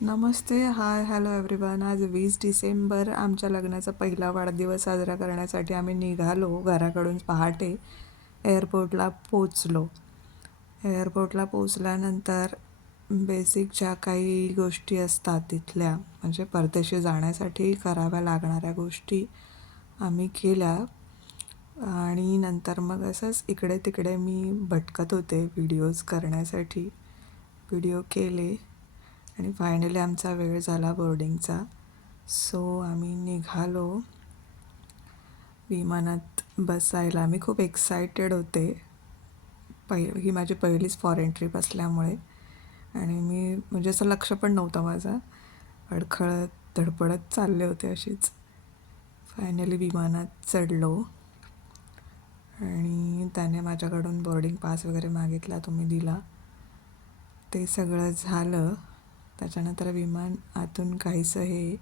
नमस्ते, हाय, hello everyone. आज 20 डिसेंबर आमच्या लग्नाचा पहिला वाढदिवस साजरा करण्यासाठी आम्ही निघालो घराकडून पहाटे. एअरपोर्टला पोचलो. एअरपोर्टला पोचल्यानंतर बेसिक ज्या काही गोष्टी असतात तिथल्या, म्हणजे परदेशी जाण्यासाठी कराव्या लागणाऱ्या गोष्टी आम्ही केल्या. आणि नंतर मग असंच इकडे तिकडे मी भटकत होते व्हिडिओज करण्यासाठी. व्हिडिओ केले आणि फायनली आमचा वेळ झाला बोर्डिंगचा. सो आम्ही निघालो विमानात बसायला. मी खूप एक्सायटेड होते. ही माझी पहिलीच फॉरेन ट्रिप असल्यामुळे आणि मी म्हणजे असं लक्ष पण नव्हतं माझं, अडखळत धडपडत चालले होते अशीच. फायनली विमानात चढलो आणि त्याने माझ्याकडून बोर्डिंग पास वगैरे मागितला, तो मी दिला. ते सगळं झालं. त्याच्यानंतर विमान आतून काहीसं हे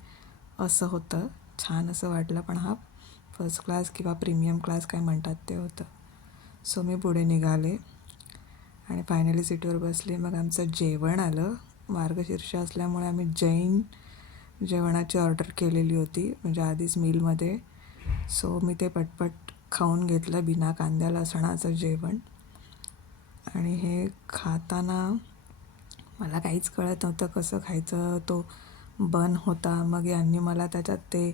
असं होतं, छान असं वाटलं, पण हा फर्स्ट क्लास किंवा प्रीमियम क्लास काय म्हणतात ते होतं. सो मी पुढे निघाले आणि फायनली सीटवर बसले. मग आमचं जेवण आलं. मार्गशीर्ष असल्यामुळे आम्ही जैन जेवणाची ऑर्डर केलेली होती, म्हणजे आधीच मीलमध्ये. सो मी ते पटपट खाऊन घेतलं, बिना कांद्या लसणाचं जेवण. आणि हे खाताना मला काहीच कळत नव्हतं कसं खायचं. तो बन होता, मग यांनी मला त्याच्यात ते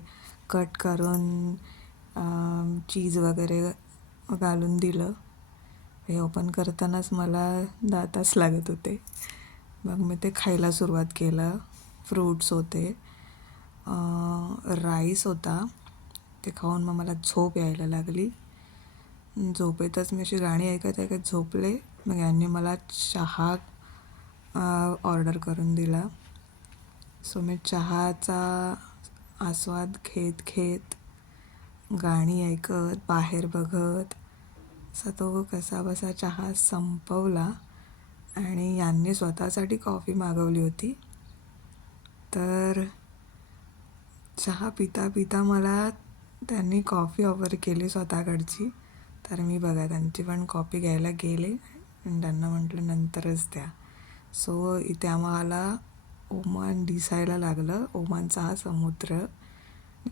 कट करून चीज वगैरे घालून दिलं. हे ओपन करतानाच मला दातच लागत होते. मग मी ते खायला सुरुवात केलं. फ्रूट्स होते, राईस होता. ते खाऊन मग मला झोप यायला लागली. झोपेतच मी अशी गाणी ऐकत ऐकत झोपले. मग यांनी मला चहा ऑर्डर करून दिला. सो मी चहाचा आस्वाद घेत घेत, गाणी ऐकत, बाहेर बघत असा तो कसाबसा चहा संपवला. आणि यांनी स्वतःसाठी कॉफी मागवली होती. तर चहा पिता पिता मला त्यांनी कॉफी ऑफर केली स्वतःकडची. तर मी बघा त्यांची पण कॉफी घ्यायला गेले आणि त्यांना म्हटलं नंतरच द्या. सो इथे आम्हाला ओमान दिसायला लागलं. ओमानचा हा समुद्र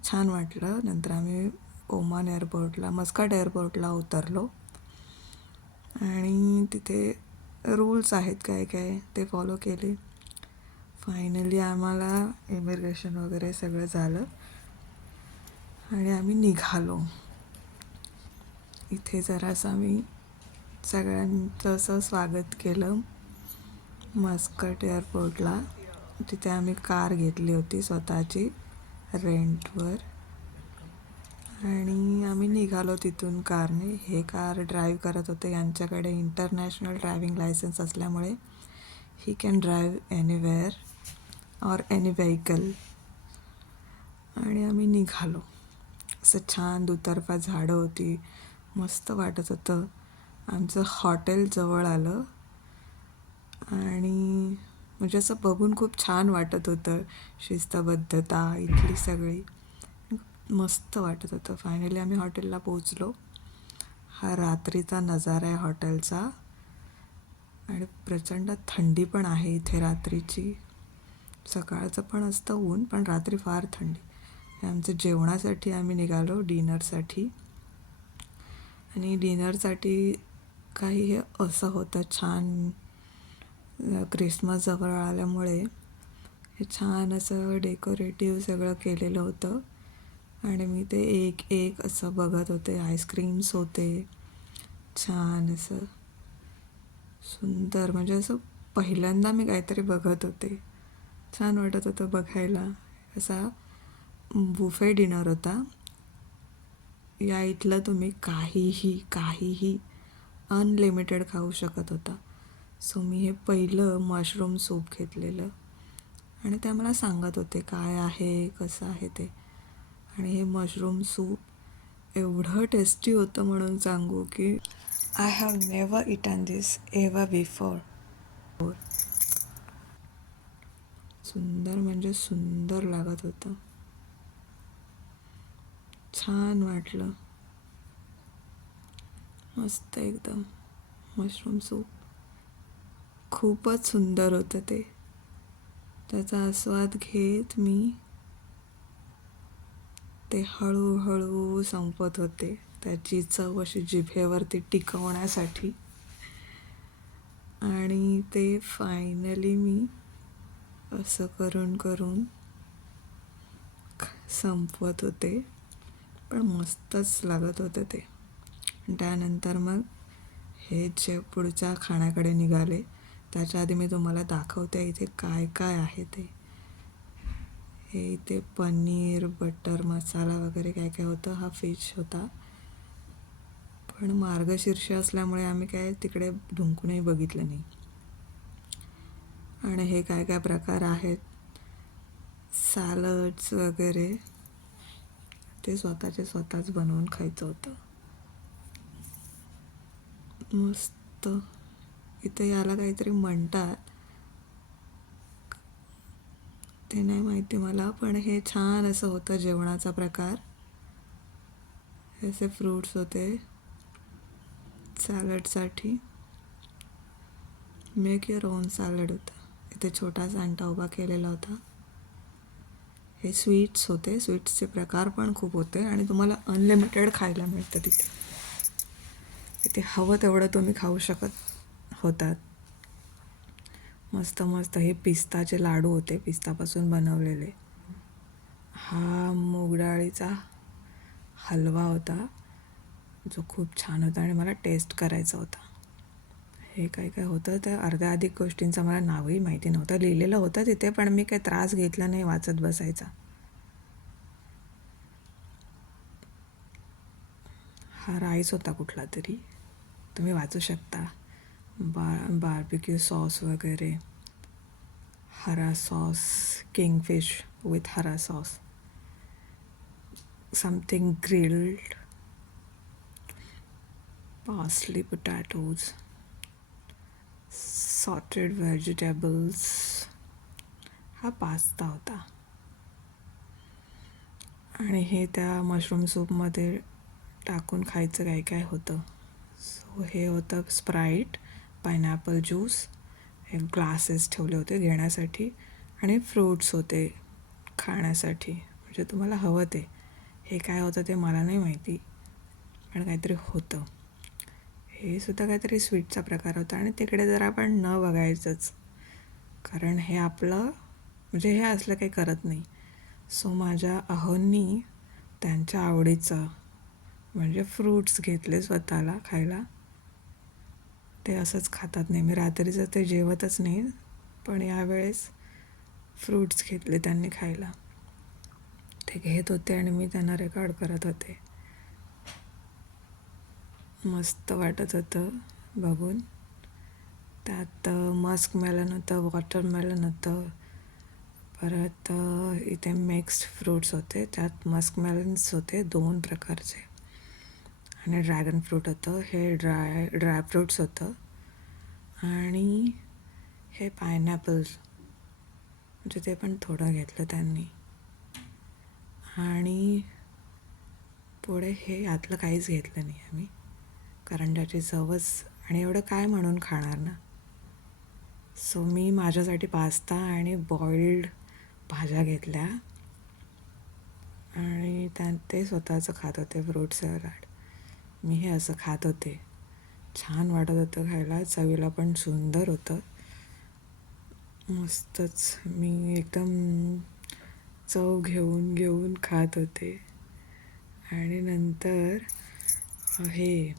छान वाटलं. नंतर आम्ही ओमान एअरपोर्टला, मस्कट एअरपोर्टला उतरलो आणि तिथे रूल्स आहेत काय काय ते फॉलो केले. फायनली आम्हाला इमिग्रेशन वगैरे सगळं झालं आणि आम्ही निघालो. इथे जरासं आम्ही सगळ्यांचं असं स्वागत केलं मस्कट एअरपोर्टला. तिथे आम्ही कार घेतली होती स्वतःची रेंटवर आणि आम्ही निघालो तिथून कारने. हे कार ड्राईव्ह करत होते. यांच्याकडे इंटरनॅशनल ड्रायव्हिंग लायसन्स असल्यामुळे he can drive anywhere or any vehicle. आणि आम्ही निघालो. असं छान दुतर्फा झाडं होती, मस्त वाटत होतं. आमचं हॉटेल जवळ आलं आणि म्हणजे असं बघून खूप छान वाटत होतं. शिस्तबद्धता इथली सगळी मस्त वाटत होतं. फायनली आम्ही हॉटेलला पोचलो. हा रात्रीचा नजारा आहे हॉटेलचा आणि प्रचंड थंडी पण आहे इथे रात्रीची. सकाळचं पण असतं ऊन, पण रात्री फार थंडी. आमचं जेवणासाठी आम्ही निघालो डिनरसाठी. आणि डिनरसाठी काही हे असं होतं छान. क्रिसमस जवळ आल्यामुळे हे छान असं डेकोरेटिव्ह सगळं केलेलं होतं आणि मी ते एक एक असं बघत होते. आईस्क्रीम्स होते छान असं सुंदर, म्हणजे असं पहिल्यांदा मी काहीतरी बघत होते. छान वाटत होतं बघायला. असा बुफे डिनर होता. या इथलं तुम्ही काहीही काहीही अनलिमिटेड खाऊ शकत होता. सो मी हे पहिलं मशरूम सूप घेतलेलं आणि ते मला सांगत होते काय आहे कसं आहे ते. आणि हे मशरूम सूप एवढं टेस्टी होतं म्हणून सांगू की I have never eaten this ever before. सुंदर म्हणजे सुंदर लागत होतं. छान वाटलं, मस्त एकदम. मशरूम सूप खूपच सुंदर होतं ते. त्याचा आस्वाद घेत मी ते हळूहळू संपत होते. त्याची चव अशी जिभेवरती टिकवण्यासाठी. आणि ते फायनली मी असं करून करून संपवत होते. पण मस्तच लागत होते ते. त्यानंतर मग हे जे पुढच्या खाण्याकडे निघाले, त्याच्या आधी मी तुम्हाला दाखवते इथे काय काय आहे ते. हे इथे पनीर, बटर मसाला वगैरे काय काय होतं. हा फिश होता. पण मार्गशीर्ष असल्यामुळे आम्ही काय तिकडे ढुंकूनही बघितलं नाही. आणि हे काय काय प्रकार आहेत, सॅलड्स वगैरे, ते स्वतःच बनवून खायचं होतं. मस्त. इथे याला काहीतरी म्हणतात, ते नाही माहिती मला, पण हे छान असं होतं जेवणाचा प्रकार. असे फ्रूट्स होते सॅलडसाठी. मेक युअर ओन सॅलड होतं. इथे छोटा सांटा उभा केलेला होता. हे स्वीट्स होते. स्वीट्सचे प्रकार पण खूप होते आणि तुम्हाला अनलिमिटेड खायला मिळतं तिथे. इथे हवं तेवढं तुम्ही खाऊ शकत होतात. मस्त मस्त हे पिस्ताचे लाडू होते, पिस्तापासून बनवलेले. हा मूग डाळीचा हलवा होता, जो खूप छान होता आणि मला टेस्ट करायचा होता. हे काय काय होतं, त्या अर्ध्या अधिक गोष्टींचं मला नावही माहिती नव्हतं. लिहिलेलं होतं तिथे, पण मी काही त्रास घेतला नाही वाचत बसायचा. हा राईस होता कुठला तरी, तुम्ही वाचू शकता. बार्बिक्यू सॉस वगैरे, हरा सॉस, किंगफिश विथ हरा sauce, something grilled, parsley potatoes, sauteed vegetables. हा पास्ता होता. आणि हे त्या मशरूम सूपमध्ये टाकून खायचं काय काय होतं. सो हे होतं स्प्राईट, पायनॅपल ज्यूस, हे ग्लासेस ठेवले होते घेण्यासाठी, आणि फ्रूट्स होते खाण्यासाठी. म्हणजे तुम्हाला हवं ते. हे काय होतं ते मला नाही माहिती, पण काहीतरी होतं. हे सुद्धा काहीतरी स्वीटचा प्रकार होता. आणि तिकडे जर आपण न बघायचंच, कारण हे आपलं म्हणजे हे असलं काही करत नाही. सो माझ्या अहोंनी त्यांच्या आवडीचं म्हणजे फ्रूट्स घेतले स्वतःला खायला. ते असंच खातात नेहमी. रात्रीचं ते जेवतच नाही, पण यावेळेस फ्रूट्स घेतले त्यांनी खायला. ते घेत होते आणि मी त्यांना रेकॉर्ड करत होते. मस्त वाटत होतं बघून. त्यात मस्कमेलन होतं, वॉटरमेलन होतं, परत इथे मिक्स्ड फ्रूट्स होते. त्यात मस्कमेलन्स होते 2 प्रकारचे, आणि ड्रॅगन फ्रूट होतं. हे ड्राय फ्रूट्स होतं. आणि हे पायनॅपल्स, म्हणजे ते पण थोडं घेतलं त्यांनी. आणि पुढे हे यातलं काहीच घेतलं नाही आम्ही, कारण त्याची चवच, आणि एवढं काय म्हणून खाणार ना. सो मी माझ्यासाठी पास्ता आणि बॉइल्ड भाज्या घेतल्या, आणि ते स्वतःचं खात होते फ्रूट सॅलड. मी हे असं खात होते. छान वाटत होतं खायला, चवीला पण सुंदर होतं. मस्तच. मी एकदम चव घेऊन घेऊन खात होते. आणि नंतर हे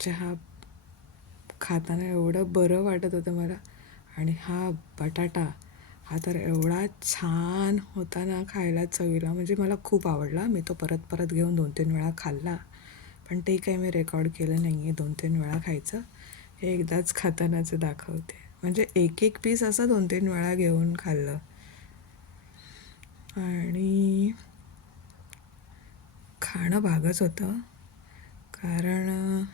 चहा खाताना एवढं बरं वाटत होतं मला. आणि हा बटाटा, हा तर एवढा छान होता ना खायला चवीला, म्हणजे मला खूप आवडला. मी तो परत परत घेऊन 2-3 वेळा खाल्ला, पण ते काही मी रेकॉर्ड केलं नाही आहे 2-3 वेळा खायचं. हे एकदाच खातानाचं दाखवते. म्हणजे एक पीस असं 2-3 वेळा घेऊन खाल्लं. आणि खाणं भागच होतं, कारण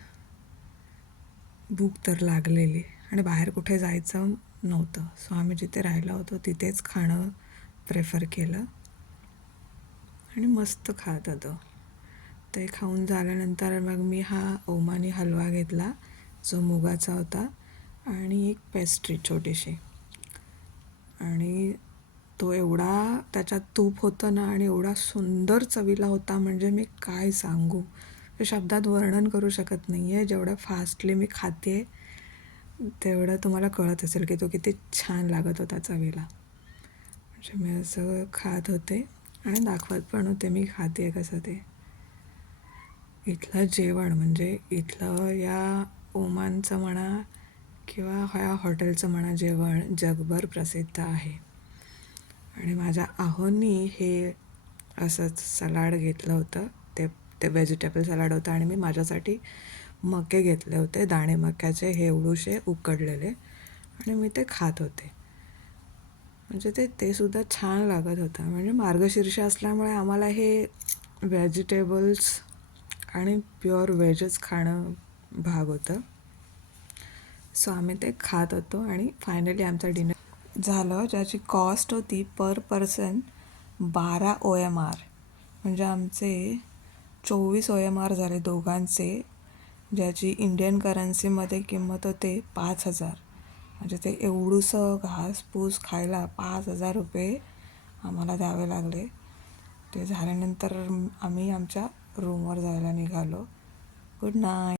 भूक तर लागलेली आणि बाहेर कुठे जायचं नव्हतं. सो आम्ही जिथे राहिलो होतो तिथेच खाणं प्रेफर केलं आणि मस्त खात होतो. ते खाऊन झाल्यानंतर मग मी हा ओमानी हलवा घेतला, जो मुगाचा होता, आणि एक पेस्ट्री छोटीशी. आणि तो एवढा त्याच्यात तूप होतं ना आणि एवढा सुंदर चवीला होता, म्हणजे मी काय सांगू, ते शब्दात वर्णन करू शकत नाही आहे. जेवढं फास्टली मी खाते तेवढं तुम्हाला कळत असेल की तो किती छान लागत होता चवीला. म्हणजे मी असं खात होते आणि दाखवत पण होते मी खाते कसं ते. इथलं जेवण म्हणजे इथलं या ओमानचं म्हणा किंवा ह्या हॉटेलचं म्हणा जेवण जगभर प्रसिद्ध आहे. आणि माझ्या आहोंनी हे असंच सलाड घेतलं होतं, ते ते व्हेजिटेबल सलाड होतं आणि मी माझ्यासाठी मके घेतले होते, दाणे मक्याचे हे एवढूशे उकडलेले, आणि मी ते खात होते. म्हणजे ते सुद्धा छान लागत होतं. म्हणजे मार्गशीर्ष असल्यामुळे आम्हाला हे व्हेजिटेबल्स आणि प्युअर व्हेजच खाणं भाग होतं. सो आम्ही ते खात होतो आणि फायनली आमचा डिनर झालं, ज्याची कॉस्ट होती पर पर्सन 12 OMR. म्हणजे आमचे 24 OMR झाले दोघांचे, ज्याची इंडियन करन्सीमध्ये किंमत होते 5,000. म्हणजे ते एवढूसं घासपूस खायला 5,000 रुपये आम्हाला द्यावे लागले. ते झाल्यानंतर आम्ही आमच्या रूमवर जायला निघालो. Good night.